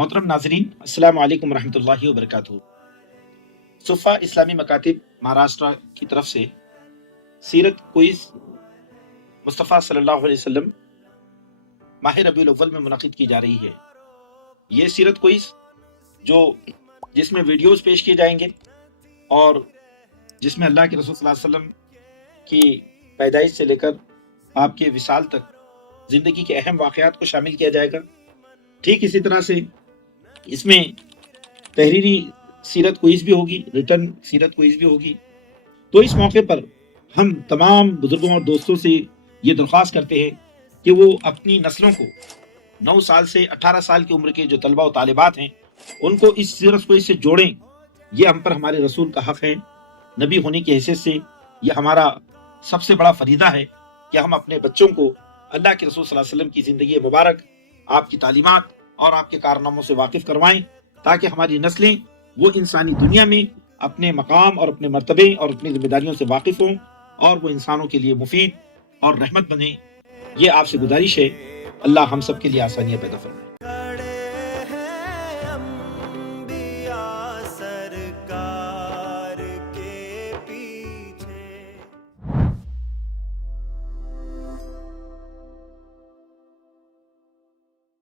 محترم ناظرین، السلام علیکم ورحمۃ اللہ وبرکاتہ۔ صفا اسلامی مکاتب مہاراشٹرا کی طرف سے سیرت کوئز مصطفیٰ صلی اللہ علیہ وسلم ماہ ربیع الاول میں منعقد کی جا رہی ہے۔ یہ سیرت کوئز جس میں ویڈیوز پیش کیے جائیں گے اور جس میں اللہ کے رسول صلی اللہ علیہ وسلم کی پیدائش سے لے کر آپ کے وصال تک زندگی کے اہم واقعات کو شامل کیا جائے گا۔ ٹھیک اسی طرح سے اس میں تحریری سیرت کوئز بھی ہوگی، ریٹن سیرت کوئز بھی ہوگی۔ تو اس موقع پر ہم تمام بزرگوں اور دوستوں سے یہ درخواست کرتے ہیں کہ وہ اپنی نسلوں کو 9 سال سے 18 سال کی عمر کے جو طلبہ و طالبات ہیں ان کو اس سیرت کوئز سے جوڑیں۔ یہ ہم پر ہمارے رسول کا حق ہے، نبی ہونے کی حیثیت سے یہ ہمارا سب سے بڑا فریضہ ہے کہ ہم اپنے بچوں کو اللہ کے رسول صلی اللہ علیہ وسلم کی زندگی مبارک، آپ کی تعلیمات اور آپ کے کارناموں سے واقف کروائیں، تاکہ ہماری نسلیں وہ انسانی دنیا میں اپنے مقام اور اپنے مرتبے اور اپنی ذمہ داریوں سے واقف ہوں اور وہ انسانوں کے لیے مفید اور رحمت بنیں۔ یہ آپ سے گزارش ہے، اللہ ہم سب کے لیے آسانیاں پیدا فرمائے۔